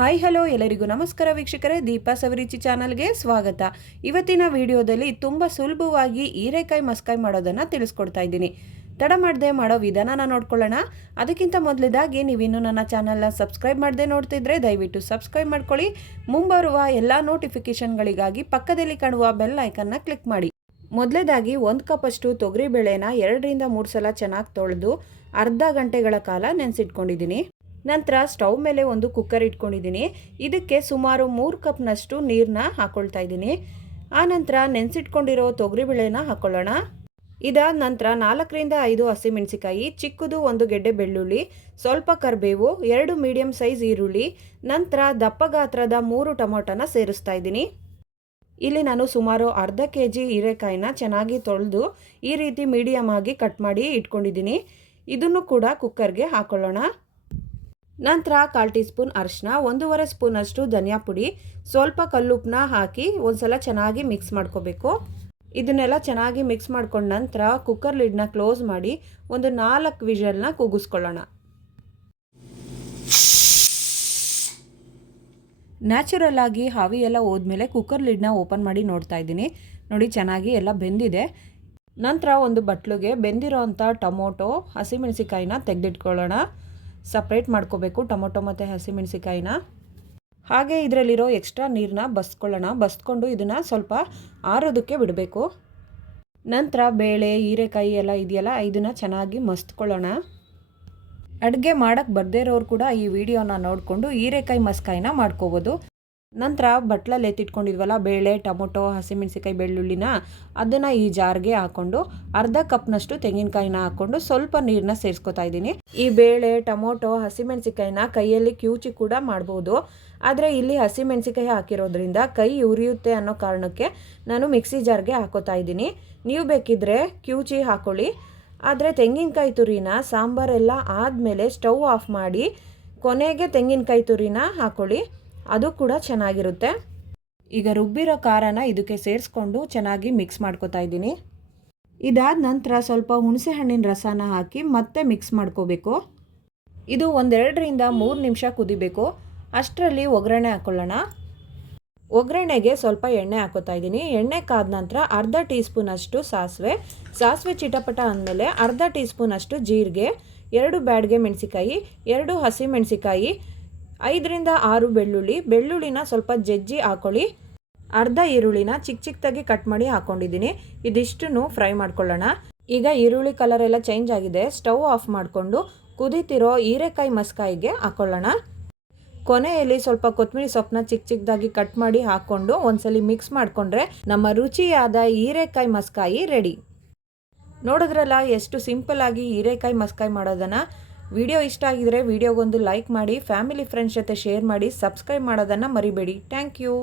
Hi hello ಎಲ್ಲರಿಗೂ ನಮಸ್ಕಾರ ವೀಕ್ಷಕರೇ. ದೀಪಾ ಸವರಿಚಿ ಚಾನಲ್ಗೆ ಸ್ವಾಗತ. ಇವತ್ತಿನ ವಿಡಿಯೋದಲ್ಲಿ ತುಂಬ ಸುಲಭವಾಗಿ ಹೀರೆಕಾಯಿ ಮಸ್ಕಾಯಿ ಮಾಡೋದನ್ನು ತಿಳಿಸ್ಕೊಡ್ತಾ ಇದ್ದೀನಿ. ತಡ ಮಾಡದೆ ಮಾಡೋ ವಿಧಾನನ ನೋಡ್ಕೊಳ್ಳೋಣ. ಅದಕ್ಕಿಂತ ಮೊದಲೇದಾಗಿ ನೀವಿನ್ನೂ ನನ್ನ ಚಾನಲ್ನ ಸಬ್ಸ್ಕ್ರೈಬ್ ಮಾಡದೆ ನೋಡ್ತಿದ್ರೆ ದಯವಿಟ್ಟು ಸಬ್ಸ್ಕ್ರೈಬ್ ಮಾಡ್ಕೊಳ್ಳಿ. ಮುಂಬರುವ ಎಲ್ಲ ನೋಟಿಫಿಕೇಷನ್ಗಳಿಗಾಗಿ ಪಕ್ಕದಲ್ಲಿ ಕಾಣುವ ಬೆಲ್ ಐಕನ್ನ ಕ್ಲಿಕ್ ಮಾಡಿ. ಮೊದಲೇದಾಗಿ ಒಂದು ಕಪ್ಪಷ್ಟು ತೊಗರಿಬೇಳೆನ ಎರಡರಿಂದ ಮೂರು ಸಲ ಚೆನ್ನಾಗಿ ತೊಳೆದು ಅರ್ಧ ಗಂಟೆಗಳ ಕಾಲ ನೆನೆಸಿಟ್ಕೊಂಡಿದ್ದೀನಿ. ನಂತರ ಸ್ಟವ್ ಮೇಲೆ ಒಂದು ಕುಕ್ಕರ್ ಇಟ್ಕೊಂಡಿದ್ದೀನಿ. ಇದಕ್ಕೆ ಸುಮಾರು ಮೂರು ಕಪ್ನಷ್ಟು ನೀರನ್ನ ಹಾಕ್ಕೊಳ್ತಾ ಇದ್ದೀನಿ. ಆನಂತರ ನೆನೆಸಿಟ್ಕೊಂಡಿರೋ ತೊಗರಿಬೇಳೆನ ಹಾಕ್ಕೊಳ್ಳೋಣ ಇದಾದ ನಂತರ ನಾಲ್ಕರಿಂದ ಐದು ಹಸಿಮೆಣಸಿಕಾಯಿ ಚಿಕ್ಕದು ಒಂದು ಗೆಡ್ಡೆ ಬೆಳ್ಳುಳ್ಳಿ, ಸ್ವಲ್ಪ ಕರಿಬೇವು, ಎರಡು ಮೀಡಿಯಂ ಸೈಜ್ ಈರುಳ್ಳಿ, ನಂತರ ದಪ್ಪ ಗಾತ್ರದ ಮೂರು ಟೊಮೊಟೊನ ಸೇರಿಸ್ತಾ ಇದ್ದೀನಿ. ಇಲ್ಲಿ ನಾನು ಸುಮಾರು ಅರ್ಧ ಕೆ ಜಿ ಹೀರೆಕಾಯಿನ ಚೆನ್ನಾಗಿ ತೊಳೆದು ಈ ರೀತಿ ಮೀಡಿಯಮ್ ಆಗಿ ಕಟ್ ಮಾಡಿ ಇಟ್ಕೊಂಡಿದ್ದೀನಿ. ಇದನ್ನು ಕೂಡ ಕುಕ್ಕರ್ಗೆ ಹಾಕೊಳ್ಳೋಣ. ನಂತರ ಕಾಲು ಟೀ ಸ್ಪೂನ್ ಅರಿಶಿನ ಒಂದೂವರೆ ಸ್ಪೂನಷ್ಟು ಧನಿಯಾ ಪುಡಿ, ಸ್ವಲ್ಪ ಕಲ್ಲುಪ್ಪನ್ನ ಹಾಕಿ ಒಂದ್ಸಲ ಚೆನ್ನಾಗಿ ಮಿಕ್ಸ್ ಮಾಡ್ಕೋಬೇಕು. ಇದನ್ನೆಲ್ಲ ಚೆನ್ನಾಗಿ ಮಿಕ್ಸ್ ಮಾಡ್ಕೊಂಡ ನಂತರ ಕುಕ್ಕರ್ ಲಿಡ್ನ ಕ್ಲೋಸ್ ಮಾಡಿ ಒಂದು ನಾಲ್ಕು ವಿಷಲ್ನ ಕೂಗಿಸ್ಕೊಳ್ಳೋಣ. ನ್ಯಾಚುರಲ್ ಆಗಿ ಹಾವಿ ಎಲ್ಲ ಹೋದ್ಮೇಲೆ ಕುಕ್ಕರ್ ಲಿಡ್ನ ಓಪನ್ ಮಾಡಿ ನೋಡ್ತಾ ಇದ್ದೀನಿ. ನೋಡಿ ಚೆನ್ನಾಗಿ ಎಲ್ಲ ಬೆಂದಿದೆ. ನಂತರ ಒಂದು ಬಟ್ಲಿಗೆ ಬೆಂದಿರೋ ಅಂಥ ಟೊಮೊಟೊ ಹಸಿಮೆಣಸಿಕಾಯಿನ ತೆಗೆದಿಟ್ಕೊಳ್ಳೋಣ. ಸಪ್ರೇಟ್ ಮಾಡ್ಕೋಬೇಕು ಟೊಮೊಟೊ ಮತ್ತು ಹಸಿಮೆಣಸಿಕಾಯಿನ ಹಾಗೆ ಇದರಲ್ಲಿರೋ ಎಕ್ಸ್ಟ್ರಾ ನೀರನ್ನ ಬಸ್ಕೊಳ್ಳೋಣ. ಬಸ್ಕೊಂಡು ಇದನ್ನು ಸ್ವಲ್ಪ ಆರೋದಕ್ಕೆ ಬಿಡಬೇಕು. ನಂತರ ಬೇಳೆ, ಹೀರೆಕಾಯಿ ಎಲ್ಲ ಇದೆಯಲ್ಲ ಇದನ್ನು ಚೆನ್ನಾಗಿ ಮಸ್ತ್ಕೊಳ್ಳೋಣ. ಅಡುಗೆ ಮಾಡೋಕ್ಕೆ ಬರದೇ ಇರೋರು ಕೂಡ ಈ ವಿಡಿಯೋನ ನೋಡಿಕೊಂಡು ಹೀರೆಕಾಯಿ, ಮಸ್ಕಾಯಿನ ಮಾಡ್ಕೋಬೋದು. ನಂತರ ಬಟ್ಲಲ್ಲಿ ಎತ್ತಿಟ್ಕೊಂಡಿದ್ವಲ್ಲ, ಬೇಳೆ, ಟೊಮೊಟೊ ಹಸಿಮೆಣಸಿಕಾಯಿ ಬೆಳ್ಳುಳ್ಳಿನ ಅದನ್ನು ಈ ಜಾರ್ಗೆ ಹಾಕ್ಕೊಂಡು ಅರ್ಧ ಕಪ್ನಷ್ಟು ತೆಂಗಿನಕಾಯಿನ ಹಾಕ್ಕೊಂಡು ಸ್ವಲ್ಪ ನೀರನ್ನ ಸೇರಿಸ್ಕೊತಾ ಇದ್ದೀನಿ. ಈ ಬೇಳೆ, ಟೊಮೊಟೊ ಹಸಿಮೆಣಸಿಕಾಯಿನ ಕೈಯಲ್ಲಿ ಕ್ಯೂಚಿ ಕೂಡ ಮಾಡ್ಬೋದು. ಆದರೆ ಇಲ್ಲಿ ಹಸಿಮೆಣಸಿಕಾಯಿ ಹಾಕಿರೋದ್ರಿಂದ ಕೈ ಉರಿಯುತ್ತೆ ಅನ್ನೋ ಕಾರಣಕ್ಕೆ ನಾನು ಮಿಕ್ಸಿ ಜಾರ್ಗೆ ಹಾಕೋತಾ ಇದ್ದೀನಿ. ನೀವು ಬೇಕಿದ್ರೆ ಕ್ಯೂಚಿ ಹಾಕೊಳ್ಳಿ. ಆದರೆ ತೆಂಗಿನಕಾಯಿ ತುರಿನ ಸಾಂಬಾರೆಲ್ಲ ಆದಮೇಲೆ ಸ್ಟವ್ ಆಫ್ ಮಾಡಿ ಕೊನೆಗೆ ತೆಂಗಿನಕಾಯಿ ತುರಿನ ಹಾಕೊಳ್ಳಿ. ಅದು ಕೂಡ ಚೆನ್ನಾಗಿರುತ್ತೆ. ಈಗ ರುಬ್ಬಿರೋ ಖಾರನ ಇದಕ್ಕೆ ಸೇರಿಸ್ಕೊಂಡು ಚೆನ್ನಾಗಿ ಮಿಕ್ಸ್ ಮಾಡ್ಕೊತಾ ಇದ್ದೀನಿ. ಇದಾದ ನಂತರ ಸ್ವಲ್ಪ ಹುಣಸೆಹಣ್ಣಿನ ರಸನ ಹಾಕಿ ಮತ್ತೆ ಮಿಕ್ಸ್ ಮಾಡ್ಕೋಬೇಕು. ಇದು ಒಂದೆರಡರಿಂದ ಮೂರು ನಿಮಿಷ ಕುದಿಬೇಕು. ಅಷ್ಟರಲ್ಲಿ ಒಗ್ಗರಣೆ ಹಾಕ್ಕೊಳ್ಳೋಣ ಒಗ್ಗರಣೆಗೆ ಸ್ವಲ್ಪ ಎಣ್ಣೆ ಹಾಕೋತಾ ಇದ್ದೀನಿ. ಎಣ್ಣೆ ಕಾದ ನಂತರ ಅರ್ಧ ಟೀ ಸ್ಪೂನಷ್ಟು ಸಾಸಿವೆ. ಸಾಸಿವೆ ಚಿಟಪಟ ಅಂದಮೇಲೆ ಅರ್ಧ ಟೀ ಸ್ಪೂನಷ್ಟು ಜೀರಿಗೆ, ಎರಡು ಬ್ಯಾಡ್ಗೆ ಮೆಣಸಿಕಾಯಿ ಎರಡು ಹಸಿ ಮೆಣಸಿಕಾಯಿ ಐದರಿಂದ ಆರು ಬೆಳ್ಳುಳ್ಳಿ, ಬೆಳ್ಳುಳ್ಳಿನ ಸ್ವಲ್ಪ ಜಜ್ಜಿ ಹಾಕೊಳ್ಳಿ. ಅರ್ಧ ಈರುಳ್ಳಿನ ಚಿಕ್ಕ ಚಿಕ್ಕದಾಗಿ ಕಟ್ ಮಾಡಿ ಹಾಕೊಂಡಿದ್ದೀನಿ. ಇದಿಷ್ಟನ್ನು ಫ್ರೈ ಮಾಡ್ಕೊಳ್ಳೋಣ. ಈಗ ಈರುಳ್ಳಿ ಕಲರ್ ಎಲ್ಲ ಚೇಂಜ್ ಆಗಿದೆ. ಸ್ಟವ್ ಆಫ್ ಮಾಡಿಕೊಂಡು ಕುದೀತಿರೋ ಹೀರೆಕಾಯಿ ಮಸ್ಕಾಯಿಗೆ ಹಾಕ್ಕೊಳ್ಳೋಣ ಕೊನೆಯಲ್ಲಿ ಸ್ವಲ್ಪ ಕೊತ್ತಂಬರಿ ಸೊಪ್ಪನ್ನ ಚಿಕ್ಕ ಚಿಕ್ಕದಾಗಿ ಕಟ್ ಮಾಡಿ ಹಾಕ್ಕೊಂಡು ಒಂದ್ಸಲಿ ಮಿಕ್ಸ್ ಮಾಡಿಕೊಂಡ್ರೆ ನಮ್ಮ ರುಚಿಯಾದ ಹೀರೆಕಾಯಿ ಮಸ್ಕಾಯಿ ರೆಡಿ ನೋಡಿದ್ರಲ್ಲ, ಎಷ್ಟು ಸಿಂಪಲ್ ಆಗಿ ಹೀರೆಕಾಯಿ ಮಸ್ಕಾಯಿ ಮಾಡೋದನ್ನು? ವಿಡಿಯೋ ಇಷ್ಟ ಆಗಿದ್ರೆ ವಿಡಿಯೋಗೊಂದು ಲೈಕ್ ಮಾಡಿ, ಫ್ಯಾಮಿಲಿ ಫ್ರೆಂಡ್ಸ್ ಜೊತೆ ಶೇರ್ ಮಾಡಿ, ಸಬ್ಸ್ಕ್ರೈಬ್ ಮಾಡೋದನ್ನು ಮರಿಬೇಡಿ. Thank you.